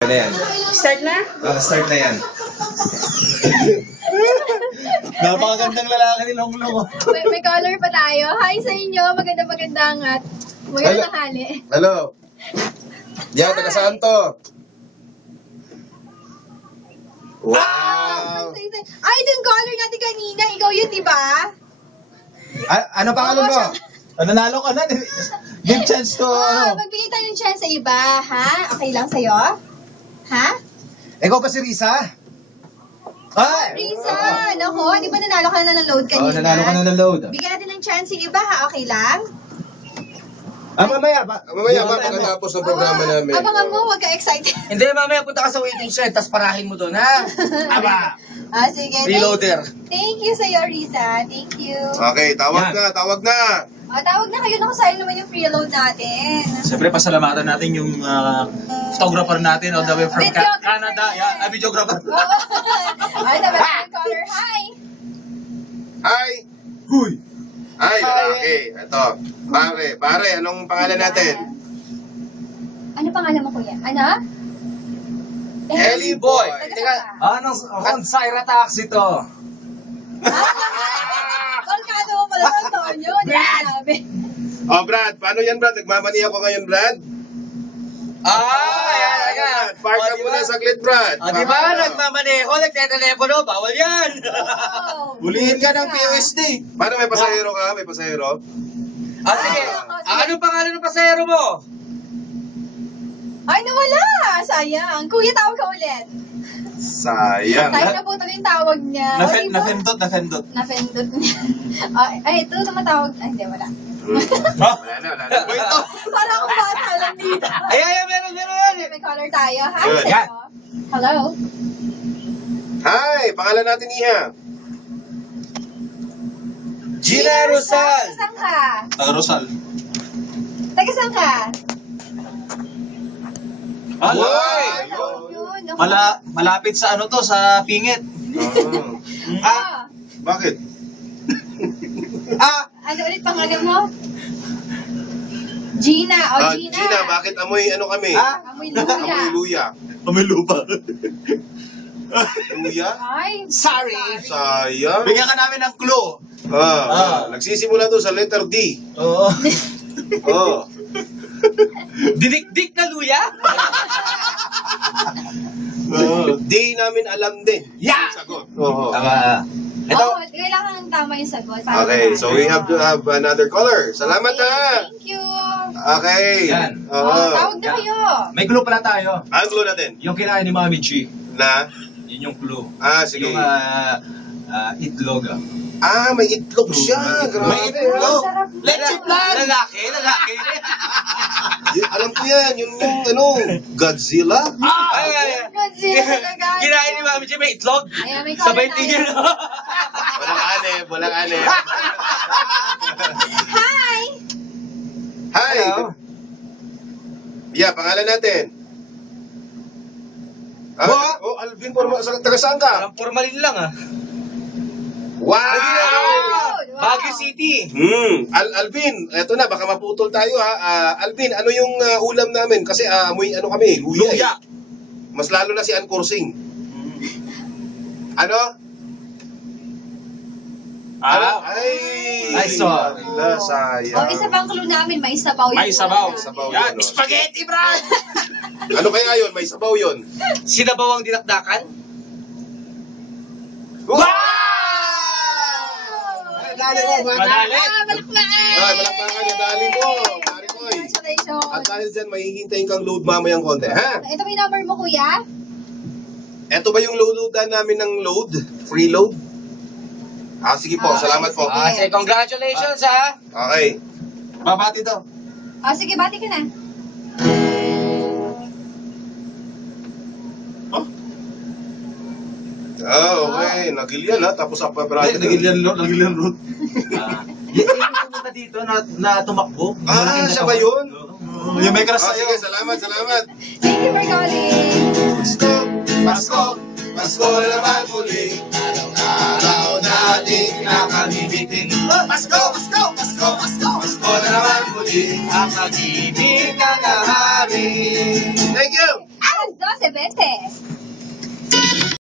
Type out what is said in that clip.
Ano yan? Start na? Start na yan. Napakagandang lalaki ni Longlong. May color pa tayo. Hi sa inyo. Magandang at magandang hali. Hello. Yan, taga saan to? Wow! Ay, ito yung color natin kanina. Ikaw yun, di ba? Ano pangalan mo? Nanalo ka na. Give chance to, Magbigay tayo ng chance sa iba, ha? Okay lang sa'yo? Ha? Ikaw pa si Risa? Risa! Nako, di ba nanalo ka na ng load kanina? Nanalo ka na ng load. Bigyan natin ng chance yung iba, ha? Okay lang? Mamaya pagkatapos ng programa namin. Abangan mo, huwag ka excited. Hindi, mamaya punta ka sa waiting shed, tapos parahin mo doon, ha? Aba! Sige. Reloader. Thank you sa'yo, Risa. Thank you. Okay, tawag na. Tawag na kayo. Naku, sayang naman yung preload natin. Siyempre, pasalamatan natin yung photographer natin all the way from Canada. Yeah, videographer. Ay, naman yung color. Hi! Hi! Huy! Hi, lalaki. Ito. Pare, anong pangalan natin? Ano pangalan mo, kuya? Ano? Ellie Boy. Teka. Anong Syra Taxi to? Kolkado mo pala ng Tonyo. Brad! Brad. Paano yan, Brad? Nagmamani ako ngayon, Brad. Ayan. Park ka muna saglit, Brad. Di ba? Nagmamaneho, nagtetelepono, bawal yan. Hulihin ka ng POSD. Paano may pasahero ka? May pasahero? Sige. Anong pangalan ng pasahero mo? Ay, nawala! Sayang. Kuya, tawag ka ulit. Sayang. Tayo na po tuloy yung tawag niya. Nafendot. Nafendot niya. Ay, ito tumatawag. Ay, hindi, wala. Wala na. Wait, Parang akong bata lang dito. Ay, meron. May color tayo. Hi, Good. sa'yo. Hello? Hi, pangalan natin Iha. Gina Rosal. Taga saan ka? Rosal. Taga saan ka? Wow! Yun. Malapit sa sa Pingit. Bakit? Ano ulit pangalan mo? Gina. Gina. Gina, bakit amoy kami? Amoy luya. Amoy luya. May lupa. Luya? Ay, Sorry. Sayang. Bigyan ka namin ng clue. Nagsisimula to sa letter D. Oo. Didik-dik na luya? Di namin alam din. Yeah! Sagot. Tama. kailangan ng tama yung sagot. Okay, so we have to have another caller. Salamat ha. Thank you. Okay. Yan. Tawag na kayo. May clue pala tayo. Ang clue natin. Yung kinain ni Mami G. Na? Yun yung clue. Sige. Yung itlog. May itlog siya. Grabe. May itlog. Leche plan. Lalaki. Alam ko yan. Yung Godzilla. Godzilla talaga. Kinain ni Mami G, may itlog. Ayan, may color Sabay tayo. tingin. Walang anib. Hi! Hi. Hello. Yeah, pangalan natin. Alvin, taga saan ka? Parang formalin lang Wow! Baguio City. Alvin, eto na, baka maputol tayo ha. Alvin, ano yung ulam namin? Kasi amoy kami, luya. Luya. Mas lalo na si Ann Corsing. Ano? Ay, sayang. Isa pang clue namin, may sabaw yun. May sabaw. Sabaw Yan, yun, Spaghetti, Brad! Ano kaya yun? May sabaw yun. Sinabawang dinakdakan? Wow! Dali mo, Madali. Balaklaan! Balakpakan yung dali mo, pare koy. Congratulations. At dahil dyan, mahihintayin kang load mamayang konti, ha? Ito may number mo, kuya? Eto ba yung loadan namin ng load? Free load? Sige po, salamat po. sige. Congratulations, ha? Okay. Babati to. Sige, bati ka na. Okay. Nagilian ha, tapos ang paparado. Nagilian road. Yung pumunta dito na tumakbo. Siya ba yun? Yung may crush sa'yo. Sige, salamat. Thank you for calling. Pasko na naman muli. Araw natin nakamibitin. Pasko na naman muli. Ang pag-ibig na kahari. Thank you! Alas 12, Navarrete.